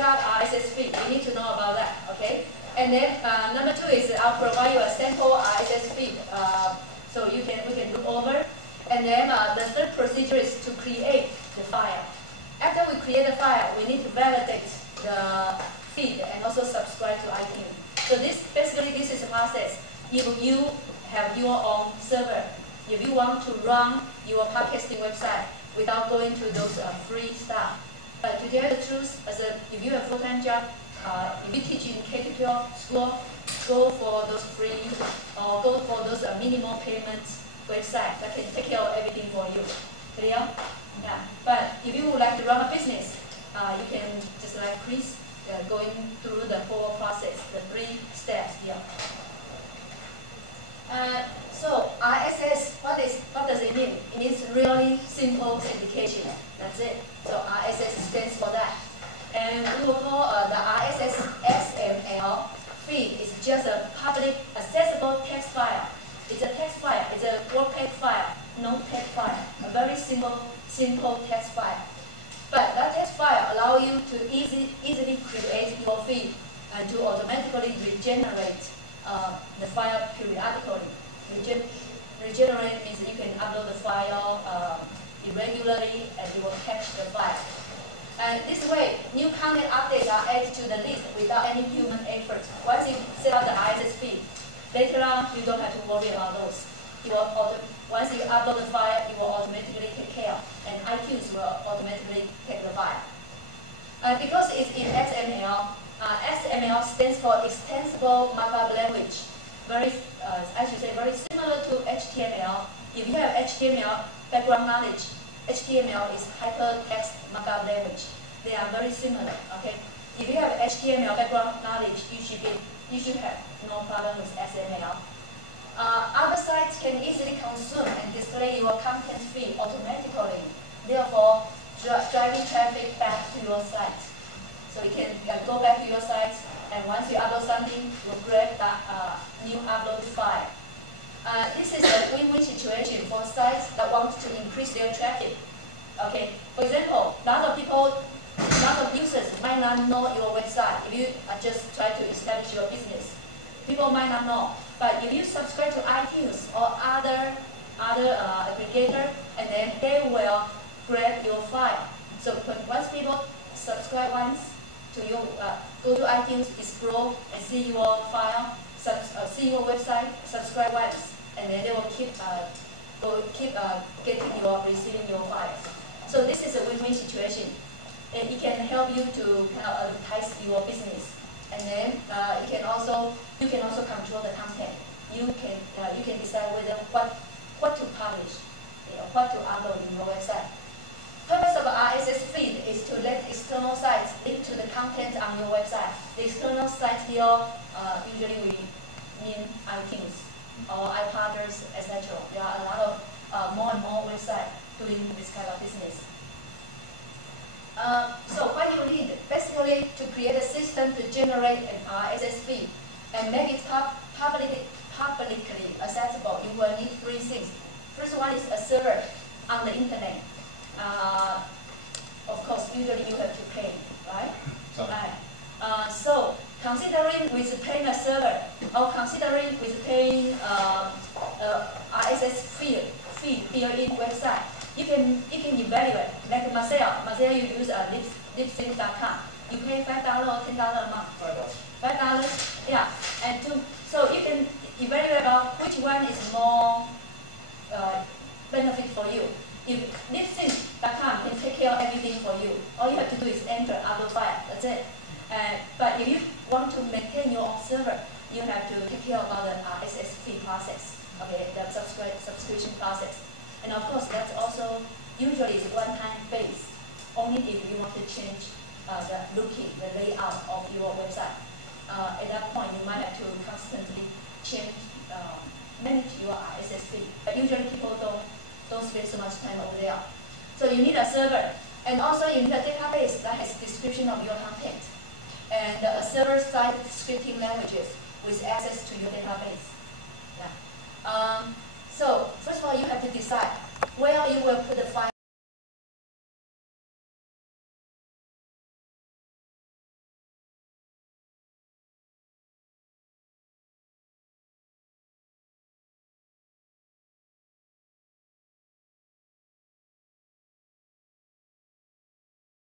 set up RSS feed. You need to know about that, okay? And then number 2 is I'll provide you a sample RSS feed, so we can look over. And then the third procedure is to create the file. After we create the file, we need to validate the feed and also subscribe to iTunes. So this is a process. If you have your own server, if you want to run your podcasting website without going to those free stuff. But to tell you the truth, if you have a full-time job, if you teach in K-12 school, go for those free or go for those minimal payments website that can take care of everything for you. Clear? Yeah. But if you would like to run a business, you can just like Chris going through the whole process, the 3 steps here. So RSS, what does it mean? It means really simple syndication. That's it. So RSS stands for that. And we will call the RSS XML feed is just a public accessible text file. It's a text file. It's a WordPad file, no text file. A very simple text file. But that text file allows you to easily create your feed and to automatically regenerate the file periodically. Regenerate means you can upload the file irregularly and you will catch the file. And this way, new content updates are added to the list without any human effort. Once you set up the RSS feed, later on you don't have to worry about those. Once you upload the file, it will automatically take care, and iTunes will automatically take the file. Because it's in XML, XML stands for Extensible Markup Language. I should say very similar to HTML. If you have HTML background knowledge, HTML is Hypertext Markup Language. They are very similar. Okay. If you have HTML background knowledge, you should have no problem with XML. Other sites can easily consume and display your content feed automatically, therefore driving traffic back to your site. So you can go back to your site, and once you upload something, you grab that new upload file. This is a win-win situation for sites that want to increase their traffic. Okay, for example, lots of users might not know your website. If you just try to establish your business, people might not know. But if you subscribe to iTunes or other aggregator, and then they will grab your file. So once people subscribe once to your, go to iTunes, explore and see your file, see your website, subscribe once, and then they will keep receiving your files. So this is a win-win situation, and it can help you to kind of advertise your business. And then you can also control the content. You can decide whether what to publish, what to upload in your website. Purpose of RSS feed is to let external sites link to the content on your website. The external sites here usually we mean iTunes or iPodders, etc. There are a lot of more and more websites doing this kind of business. So what you need basically to create a system to generate an RSS feed and make it publicly accessible, you will need 3 things. First one is a server on the internet. Of course, usually you have to pay, right? Right. So considering with paying a server or considering with paying RSS feed here in website, you can evaluate. Like Marcel, you use li-ling.com. You pay $5 or $10 a month. $5. Yeah. And so you can evaluate about which one is more benefit for you. If li-ling.com can take care of everything for you, all you have to do is enter upload file. That's it. But if you want to maintain your own server, you have to take care about the RSS feed process. Okay, the subscription process. And of course, that's also usually is one-time base. Only if you want to change the layout of your website. At that point, you might have to constantly change, manage your RSS feed. But usually, people don't spend so much time over there. So you need a server, and also you need a database that has description of your content, and a server-side scripting languages with access to your database. Yeah. So first of all, you have to decide where you will put the file.